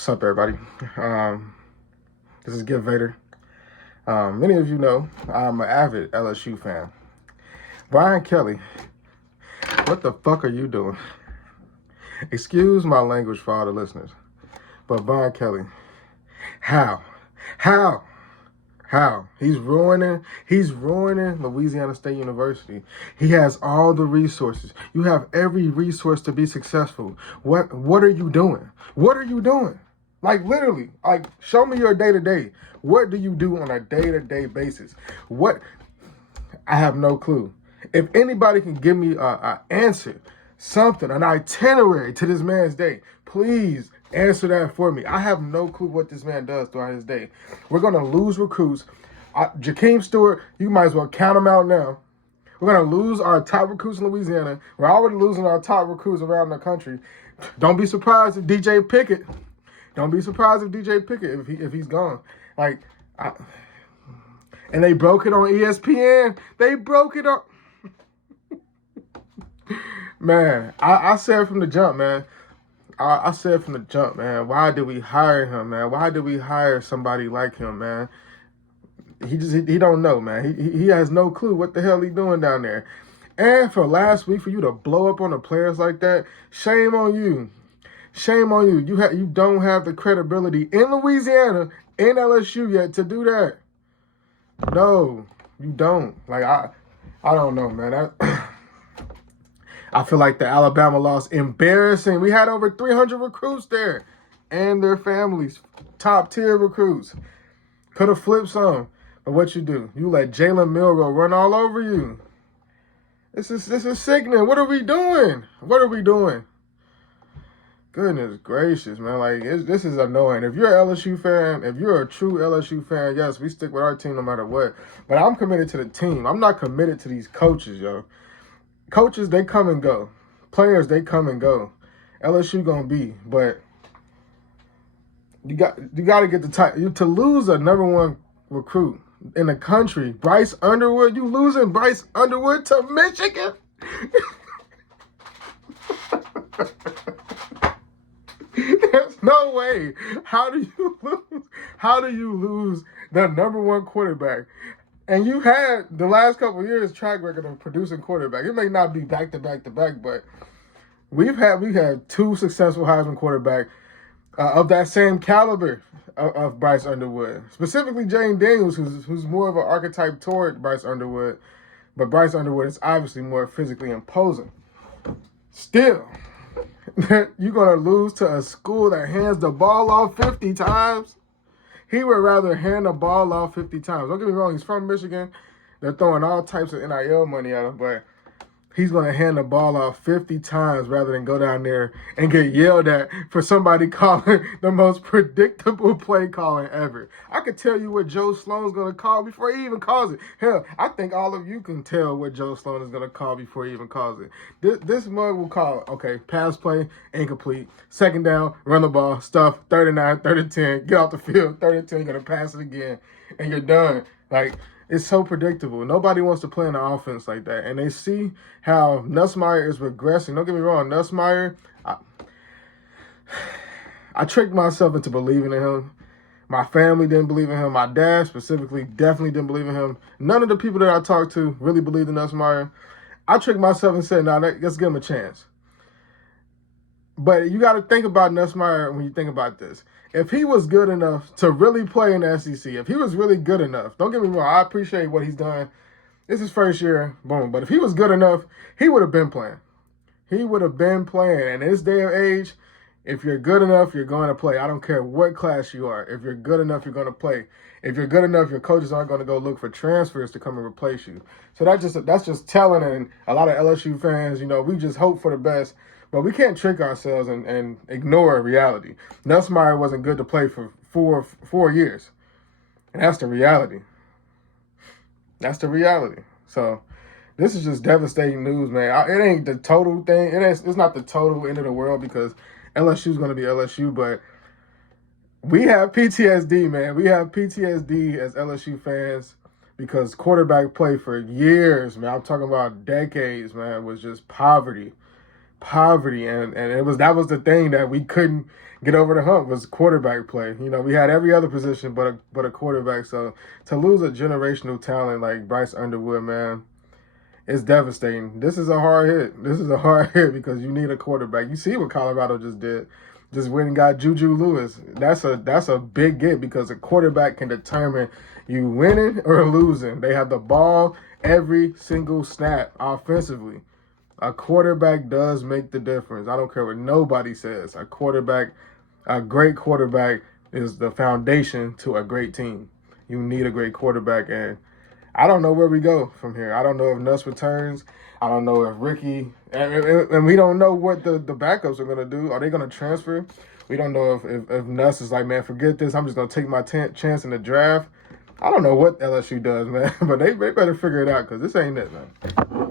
What's up, everybody? This is Give Vader. Many of you know I'm an avid LSU fan. Brian Kelly, what the fuck are you doing? Excuse my language for all the listeners, but Brian Kelly, how? How? He's ruining Louisiana State University. He has all the resources. You have every resource to be successful. What are you doing? What are you doing? Like literally, like show me your day-to-day. What do you do on a day-to-day basis? I have no clue. If anybody can give me an answer, something, an itinerary to this man's day, please answer that for me. I have no clue what this man does throughout his day. We're going to lose recruits. Jakeem Stewart, you might as well count him out now. We're going to lose our top recruits in Louisiana. We're already losing our top recruits around the country. Don't be surprised if DJ Pickett. If he's gone. And they broke it on ESPN. They broke it on. Man, I said from the jump, man. I said from the jump, man. Why did we hire him, man? Why did we hire somebody like him, man? He don't know, man. He has no clue what the hell he doing down there. And for last week, for you to blow up on the players like that, shame on you. Shame on you. You don't have the credibility in Louisiana, in LSU yet to do that. No, you don't. I don't know, man. I feel like the Alabama loss embarrassing. We had over 300 recruits there and their families, top tier recruits. Could have flipped some, but what you do? You let Jalen Milroe run all over you. This is sickening. What are we doing? Goodness gracious, man. This is annoying. If you're an LSU fan, if you're a true LSU fan, yes, we stick with our team no matter what. But I'm committed to the team. I'm not committed to these coaches, yo. Coaches, they come and go. Players, they come and go. LSU gonna be, but you got to get the title. To lose a number one recruit in the country, Bryce Underwood, you losing Bryce Underwood to Michigan? There's no way. How do you lose the number one quarterback? And you had the last couple of years track record of producing quarterback. It may not be back to back, but we've had two successful Heisman quarterback of that same caliber of Bryce Underwood. Specifically Jane Daniels, who's more of an archetype toward Bryce Underwood, but Bryce Underwood is obviously more physically imposing. Still, you're gonna lose to a school that hands the ball off 50 times. He would rather hand the ball off 50 times. Don't get me wrong, he's from Michigan. They're throwing all types of NIL money at him, but he's going to hand the ball off 50 times rather than go down there and get yelled at for somebody calling the most predictable play calling ever. I could tell you what Joe Sloan's going to call before he even calls it. Hell, I think all of you can tell what Joe Sloan is going to call before he even calls it. This mug will call, okay, pass play, incomplete, second down, run the ball, stuff, 39, 30-10, get off the field, 30-10, you're going to pass it again, and you're done. It's so predictable. Nobody wants to play in an offense like that. And they see how Nussmeier is regressing. Don't get me wrong, Nussmeier, I tricked myself into believing in him. My family didn't believe in him. My dad specifically definitely didn't believe in him. None of the people that I talked to really believed in Nussmeier. I tricked myself and said, let's give him a chance. But you got to think about Nussmeier when you think about this. If he was good enough to really play in the SEC, if he was really good enough, don't get me wrong, I appreciate what he's done. This is his first year, boom. But if he was good enough, he would have been playing. And in this day of age, if you're good enough, you're going to play. I don't care what class you are. If you're good enough, you're going to play. If you're good enough, your coaches aren't going to go look for transfers to come and replace you. So that's just telling, and a lot of LSU fans, we just hope for the best. But we can't trick ourselves and ignore reality. Nussmeier wasn't good to play for four years. And that's the reality. So this is just devastating news, man. It ain't the total thing. It's not the total end of the world because LSU is going to be LSU. But we have PTSD, man. We have PTSD as LSU fans because quarterback play for years, man. I'm talking about decades, man, was just poverty. poverty, and that was the thing that we couldn't get over the hump was quarterback play. You know, we had every other position but a quarterback. So to lose a generational talent like Bryce Underwood, man, it's devastating. This is a hard hit. This is a hard hit because you need a quarterback. You see what Colorado just did. Just went and got Juju Lewis. That's a big get because a quarterback can determine you winning or losing. They have the ball every single snap offensively. A quarterback does make the difference. I don't care what nobody says. A great quarterback is the foundation to a great team. You need a great quarterback, and I don't know where we go from here. I don't know if Nuss returns. I don't know if Ricky, and we don't know what the backups are going to do. Are they going to transfer? We don't know if Nuss is like, man, forget this. I'm just going to take my chance in the draft. I don't know what LSU does, man, but they better figure it out because this ain't it, man.